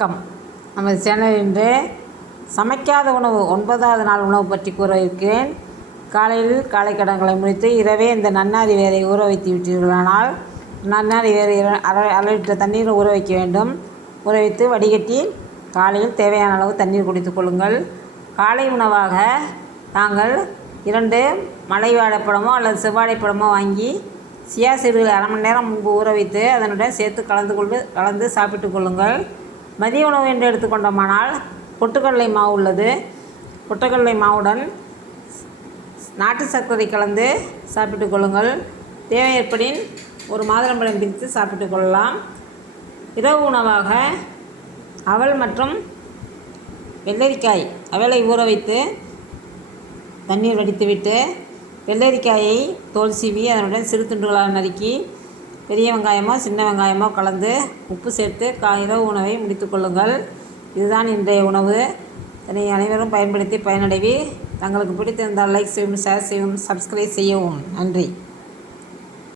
வணக்கம். நமது சேனல் இன்று சமைக்காத உணவு 9வது நாள் உணவு பற்றி கூற இருக்கிறேன். காலையில் காலை கடன்களை முடித்து இரவே இந்த நன்னாரி வேரை ஊற வைத்து விட்டீர்களானால் நன்னாரி வேரை அரை லிட்டர் தண்ணீர் ஊற வைக்க வேண்டும். ஊற வைத்து வடிகட்டி காலையில் தேவையான அளவு தண்ணீர் குடித்து கொள்ளுங்கள். காலை உணவாக நாங்கள் 2 மலை வாழைப்பழமோ அல்லது செவ்வாழைப்பழமோ வாங்கி சியா சீடுகளை அரை மணி நேரம் முன்பு ஊற வைத்து அதனுடன் சேர்த்து கலந்து சாப்பிட்டு கொள்ளுங்கள். மதிய உணவு என்று எடுத்துக்கொண்டோமானால் பொட்டுக்கடலை மாவு உள்ளது. பொட்டுக்கடலை மாவுடன் நாட்டு சர்க்கரை கலந்து சாப்பிட்டு கொள்ளுங்கள். தேவை ஏற்படின் ஒரு மாதுளம்பழம் பிரித்து சாப்பிட்டு கொள்ளலாம். இரவு உணவாக அவல் மற்றும் வெள்ளரிக்காய் அவலை ஊற வைத்து தண்ணீர் வடித்துவிட்டு வெள்ளரிக்காயை தோல் சீவி அதனுடன் சிறு துண்டுகளாக நறுக்கி பெரிய வெங்காயமோ சின்ன வெங்காயமோ கலந்து உப்பு சேர்த்து இரவு உணவை முடித்து கொள்ளுங்கள். இதுதான் இன்றைய உணவு. இதனை அனைவரும் பயன்படுத்தி பயனடைவி தங்களுக்கு பிடித்திருந்தால் லைக் செய்யவும், ஷேர் செய்யவும், சப்ஸ்கிரைப் செய்யவும். நன்றி.